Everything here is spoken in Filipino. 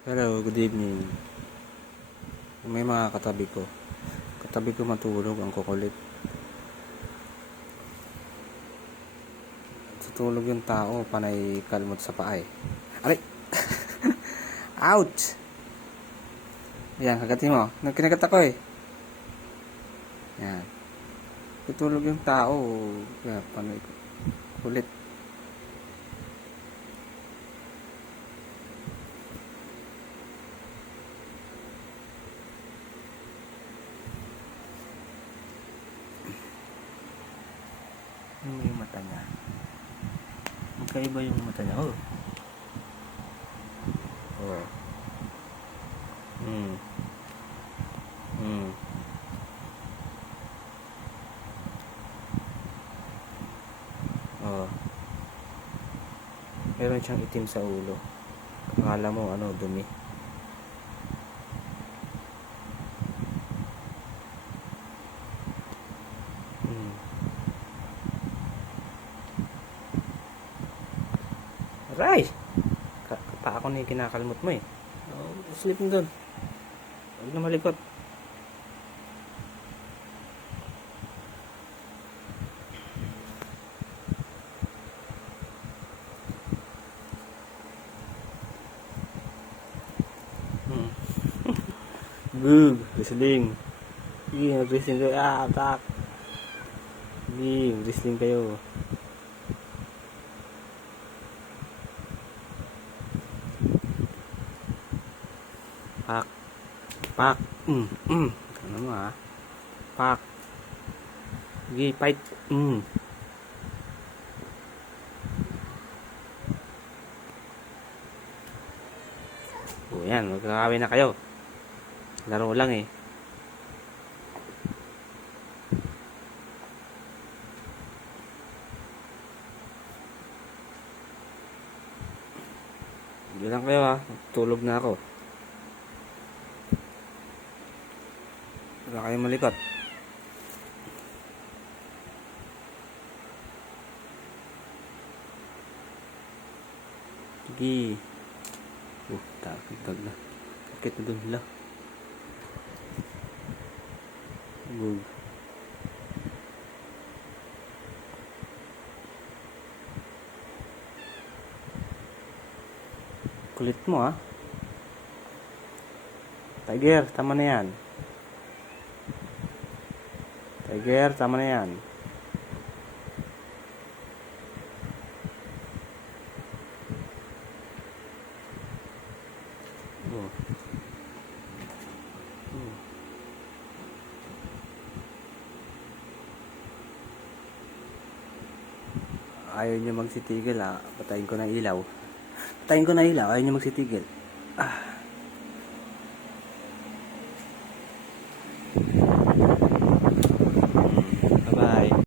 Hello, good evening. May mga katabi ko. Katabi ko matulog ang kukulit. Tutulog yung tao, panay kalmot sa paa eh. Aray! Ouch! Yan, kagatin mo. Nagkinagat ako eh. Yan. Tutulog yung tao. Kaya panay kulit. Ano yung mata niya? Magkaiba yung mata niya. Oh. Oh. Hmm. Hmm. Oh. Meron siyang itim sa ulo. Akala mo ano, dumi. Aray! Pa ako na yung kinakalmot mo eh. Oh, sleep mo doon. Huwag na malikot. Hmm. Gug, wrestling. Sige, mag-wrestling kayo. Ah, attack. Sige, wrestling kayo. Pak. Pak. Mm, mm. Ano mo ah? Pak. Sige, fight. Mm. O yan, magkakawin na kayo. Laro lang eh. Hindi lang kayo ah. Tulog na ako. Wala kayong malikot. Sige. Oh, tagtag na. Sakit na dun la. Gug. Kulit mo ah. Tiger, tama na yan. Tiger, tama na yan. Oh. Ayaw niya magsitigil ah. Patayin ko na ilaw. Patayin ko na ilaw. Ayaw niya magsitigil. Ah.